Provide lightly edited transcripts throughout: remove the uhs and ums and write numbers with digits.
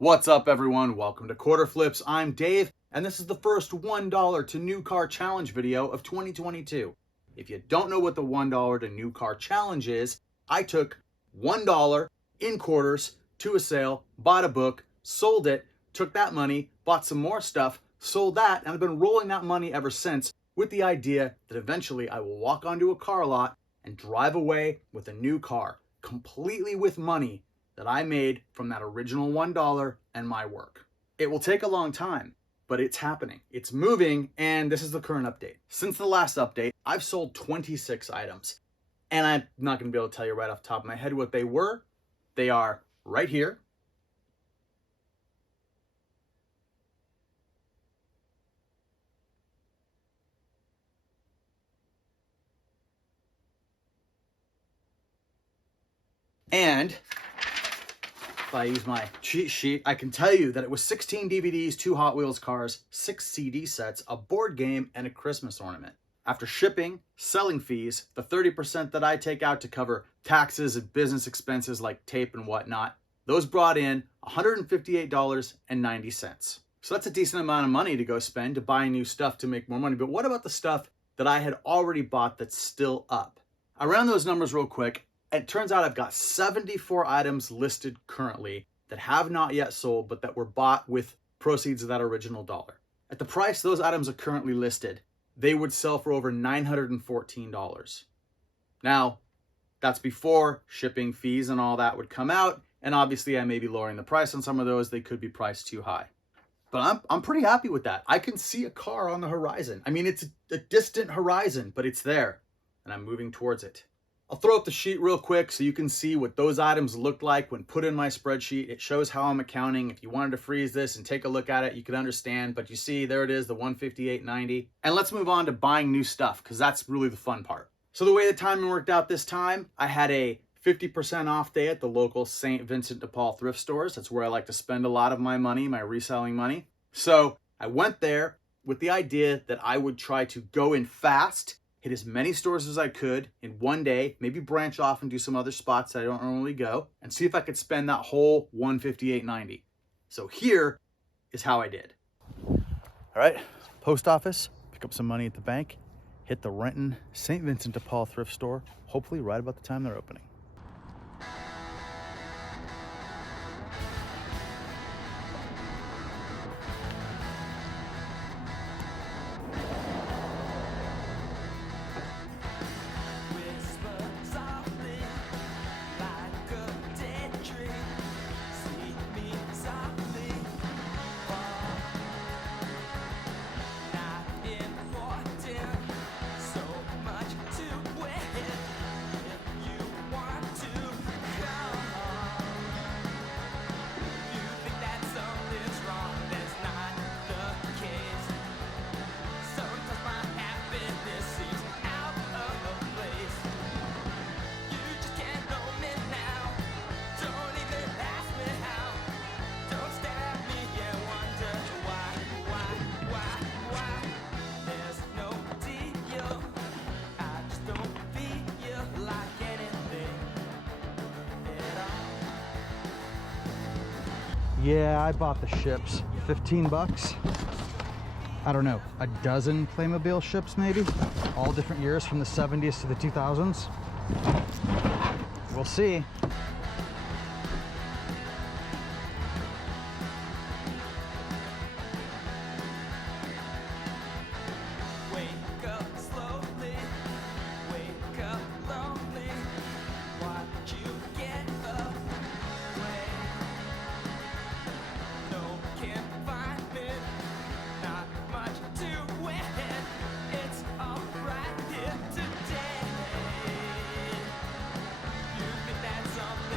What's up, everyone? Welcome to Quarter Flips. I'm Dave, and this is the first $1 to new car challenge video of 2022. If you don't know what the $1 to new car challenge is, I took $1 in quarters to a sale, bought a book, sold it, took that money, bought some more stuff, sold that, and I've been rolling that money ever since with the idea that eventually I will walk onto a car lot and drive away with a new car, completely with money that I made from that original $1 and my work. It will take a long time, but it's happening. It's moving, and this is the current update. Since the last update, I've sold 26 items, and I'm not going to be able to tell you right off the top of my head what they were. They are right here. And if I use my cheat sheet, I can tell you that it was 16 DVDs, 2 Hot Wheels cars, 6 CD sets, a board game, and a Christmas ornament. After shipping, selling fees, the 30% that I take out to cover taxes and business expenses like tape and whatnot, those brought in $158.90. So that's a decent amount of money to go spend to buy new stuff to make more money. But what about the stuff that I had already bought that's still up? I ran those numbers real quick. It turns out I've got 74 items listed currently that have not yet sold, but that were bought with proceeds of that original dollar. At the price those items are currently listed, they would sell for over $914. Now, that's before shipping fees and all that would come out, and obviously I may be lowering the price on some of those. They could be priced too high. But I'm pretty happy with that. I can see a car on the horizon. I mean, it's a distant horizon, but it's there, and I'm moving towards it. I'll throw up the sheet real quick so you can see what those items looked like when put in my spreadsheet. It shows how I'm accounting. If you wanted to freeze this and take a look at it, you could understand. But you see, there it is, the $158.90. And let's move on to buying new stuff, because that's really the fun part. So the way the timing worked out this time, I had a 50% off day at the local St. Vincent de Paul thrift stores. That's where I like to spend a lot of my money, my reselling money. So I went there with the idea that I would try to go in fast, hit as many stores as I could in one day, maybe branch off and do some other spots that I don't normally go, and see if I could spend that whole $158.90. So here is how I did. All right, post office, pick up some money at the bank, hit the Renton St. Vincent de Paul thrift store, hopefully right about the time they're opening. Yeah, I bought the ships, 15 bucks. I don't know, a dozen Playmobil ships maybe, all different years from the 70s to the 2000s. We'll see. Something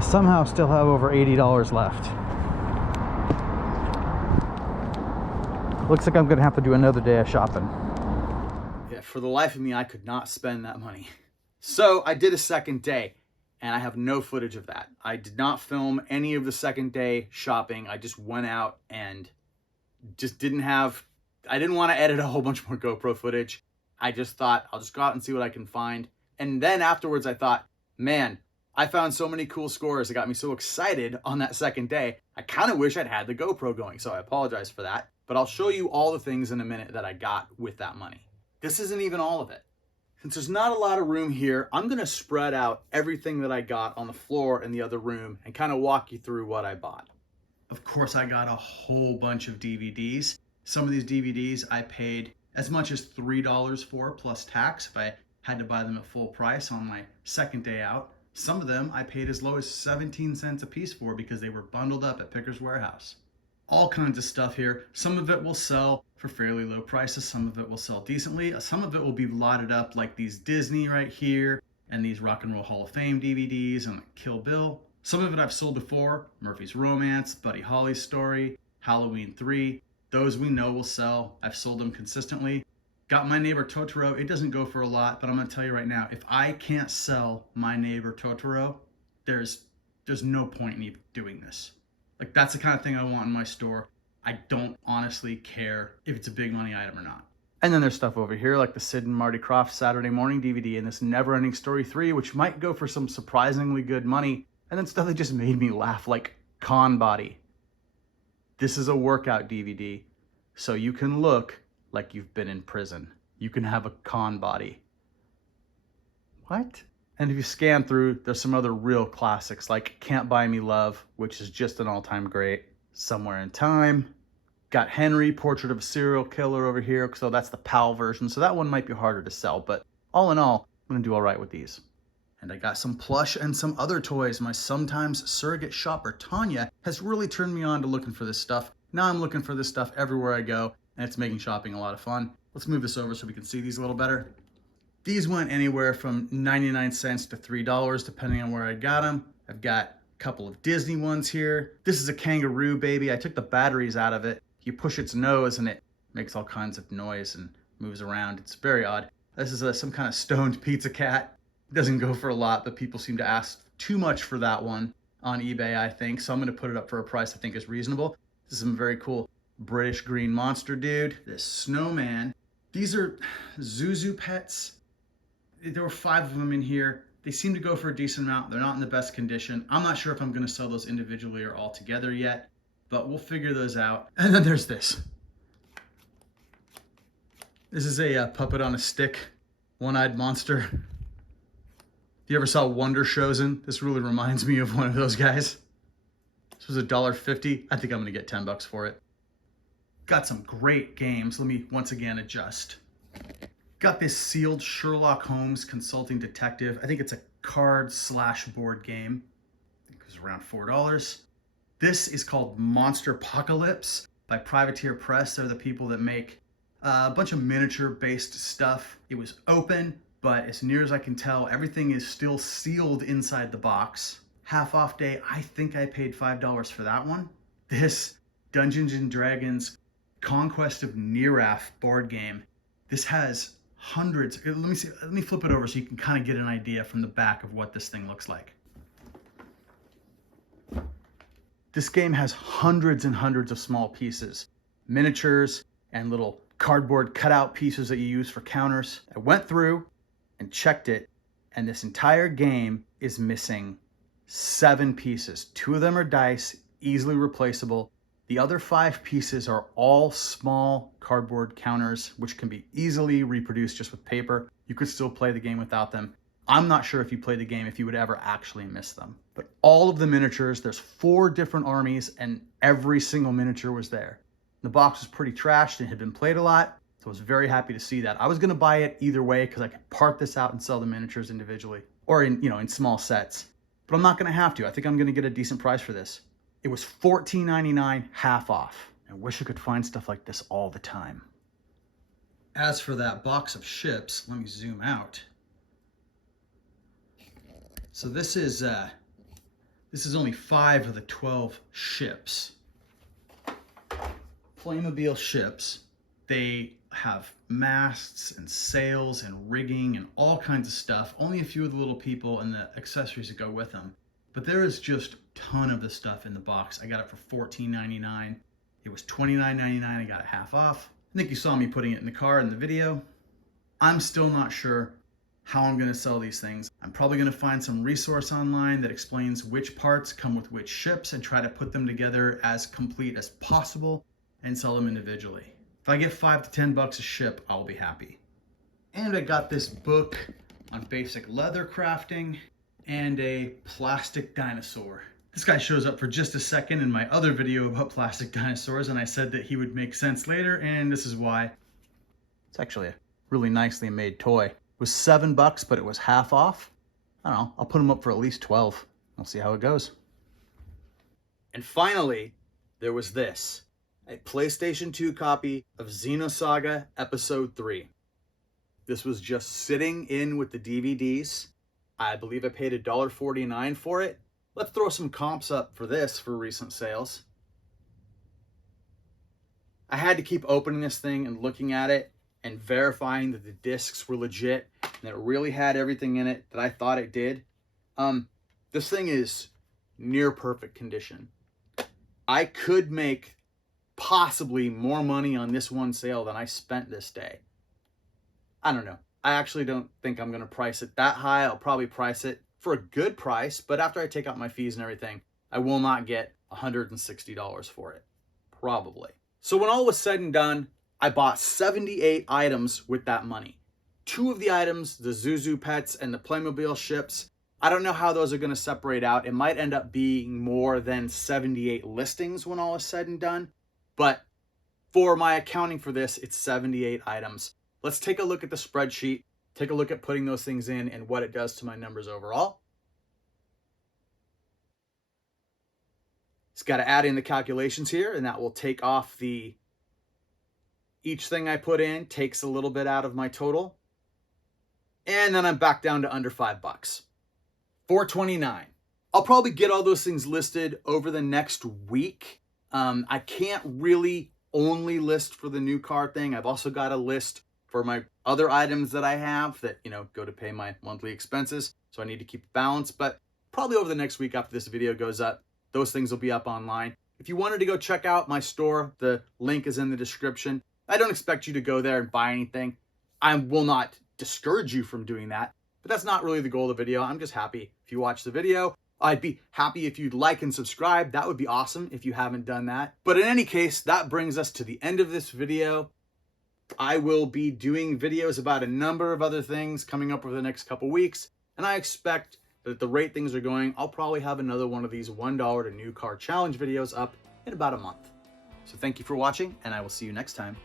I somehow still have over $80 left. Looks like I'm gonna have to do another day of shopping. Yeah, for the life of me, I could not spend that money. So I did a second day, and I have no footage of that. I did not film any of the second day shopping. I just went out and just I didn't want to edit a whole bunch more GoPro footage. I just thought I'll just go out and see what I can find. And then afterwards I thought, man, I found so many cool scores. It got me so excited on that second day. I kind of wish I'd had the GoPro going, so I apologize for that. But I'll show you all the things in a minute that I got with that money. This isn't even all of it. Since there's not a lot of room here, I'm gonna spread out everything that I got on the floor in the other room and kind of walk you through what I bought. Of course, I got a whole bunch of DVDs. Some of these DVDs I paid as much as $3 for plus tax if I had to buy them at full price on my second day out. Some of them I paid as low as 17 cents a piece for because they were bundled up at Pickers Warehouse. All kinds of stuff here. Some of it will sell for fairly low prices. Some of it will sell decently. Some of it will be lotted up like these Disney right here and these Rock and Roll Hall of Fame DVDs and Kill Bill. Some of it I've sold before. Murphy's Romance, Buddy Holly's Story, Halloween 3. Those we know will sell. I've sold them consistently. Got My Neighbor Totoro. It doesn't go for a lot, but I'm gonna tell you right now, if I can't sell My Neighbor Totoro, there's no point in me doing this. Like, that's the kind of thing I want in my store. I don't honestly care if it's a big money item or not. And then there's stuff over here like the Sid and Marty Krofft Saturday Morning DVD and this Never Ending Story 3, which might go for some surprisingly good money. And then stuff that just made me laugh, like Con Body. This is a workout DVD, so you can look like you've been in prison. You can have a con body. What? And if you scan through, there's some other real classics like Can't Buy Me Love, which is just an all-time great. Somewhere in Time. Got Henry, Portrait of a Serial Killer over here, so that's the PAL version, so that one might be harder to sell, but all in all, I'm gonna do all right with these. And I got some plush and some other toys. My sometimes surrogate shopper, Tanya, has really turned me on to looking for this stuff. Now I'm looking for this stuff everywhere I go, and it's making shopping a lot of fun. Let's move this over so we can see these a little better. These went anywhere from 99 cents to $3, depending on where I got them. I've got a couple of Disney ones here. This is a Kangaroo Baby. I took the batteries out of it. You push its nose and it makes all kinds of noise and moves around. It's very odd. This is some kind of stoned pizza cat. It doesn't go for a lot, but people seem to ask too much for that one on eBay, I think. So I'm gonna put it up for a price I think is reasonable. This is some very cool British green monster dude. This snowman. These are Zuzu pets. There were 5 of them in here. They seem to go for a decent amount. They're not in the best condition. I'm not sure if I'm gonna sell those individually or all together yet, but we'll figure those out. And then there's this. This is a puppet on a stick, one-eyed monster. If you ever saw Wonder Chosen, this really reminds me of one of those guys. This was $1.50. I think I'm gonna get 10 bucks for it. Got some great games. Let me once again adjust. Got this sealed Sherlock Holmes Consulting Detective. I think it's a card/board game. I think it was around $4. This is called Monster Apocalypse by Privateer Press. They're the people that make a bunch of miniature-based stuff. It was open, but as near as I can tell, everything is still sealed inside the box. Half off day, I think I paid $5 for that one. This Dungeons and Dragons Conquest of Neeraf board game. This has hundreds. Let me flip it over so you can kind of get an idea from the back of what this thing looks like. This game has hundreds and hundreds of small pieces, miniatures and little cardboard cutout pieces that you use for counters. I went through and checked it, and this entire game is missing 7 pieces. 2 of them are dice, easily replaceable. The other 5 pieces are all small cardboard counters, which can be easily reproduced just with paper. You could still play the game without them. I'm not sure if you play the game if you would ever actually miss them. But all of the miniatures, there's 4 different armies, and every single miniature was there. The box was pretty trashed and had been played a lot, so I was very happy to see that. I was gonna buy it either way because I could part this out and sell the miniatures individually, or in small sets. But I'm not gonna have to. I think I'm gonna get a decent price for this. It was $14.99, half off. I wish I could find stuff like this all the time. As for that box of ships, let me zoom out. So this is This is only 5 of the 12 ships. Playmobil ships, they have masts and sails and rigging and all kinds of stuff. Only a few of the little people and the accessories that go with them. But there is just a ton of the stuff in the box. I got it for $14.99. It was $29.99. I got it half off. I think you saw me putting it in the car in the video. I'm still not sure how I'm going to sell these things. I'm probably going to find some resource online that explains which parts come with which ships and try to put them together as complete as possible and sell them individually. If I get $5 to $10 a ship, I'll be happy. And I got this book on basic leather crafting and a plastic dinosaur. This guy shows up for just a second in my other video about plastic dinosaurs, and I said that he would make sense later, and this is why. It's actually a really nicely made toy. It was $7, but it was half off. I don't know, I'll put him up for at least 12. We'll see how it goes. And finally, there was this. A PlayStation 2 copy of Xenosaga Episode 3. This was just sitting in with the DVDs. I believe I paid $1.49 for it. Let's throw some comps up for this for recent sales. I had to keep opening this thing and looking at it and verifying that the discs were legit and that it really had everything in it that I thought it did. This thing is near perfect condition. I could make possibly more money on this one sale than I spent this day. I don't know. I actually don't think I'm going to price it that high. I'll probably price it for a good price, but after I take out my fees and everything, I will not get $160 for it. Probably. So when all was said and done, I bought 78 items with that money. 2 of the items, the Zuzu pets and the Playmobil ships, I don't know how those are going to separate out. It might end up being more than 78 listings when all is said and done. But for my accounting for this, it's 78 items. Let's take a look at the spreadsheet, take a look at putting those things in and what it does to my numbers overall. It's got to add in the calculations here, and that will take off each thing I put in takes a little bit out of my total. And then I'm back down to under $5. $4.29. I'll probably get all those things listed over the next week. I can't really only list for the new car thing. I've also got a list for my other items that I have that, go to pay my monthly expenses. So I need to keep balance, but probably over the next week after this video goes up, those things will be up online. If you wanted to go check out my store, the link is in the description. I don't expect you to go there and buy anything. I will not discourage you from doing that, but that's not really the goal of the video. I'm just happy if you watch the video. I'd be happy if you'd like and subscribe. That would be awesome if you haven't done that. But in any case, that brings us to the end of this video. I will be doing videos about a number of other things coming up over the next couple weeks, and I expect that at the rate things are going, I'll probably have another one of these $1 to new car challenge videos up in about a month. So thank you for watching, and I will see you next time.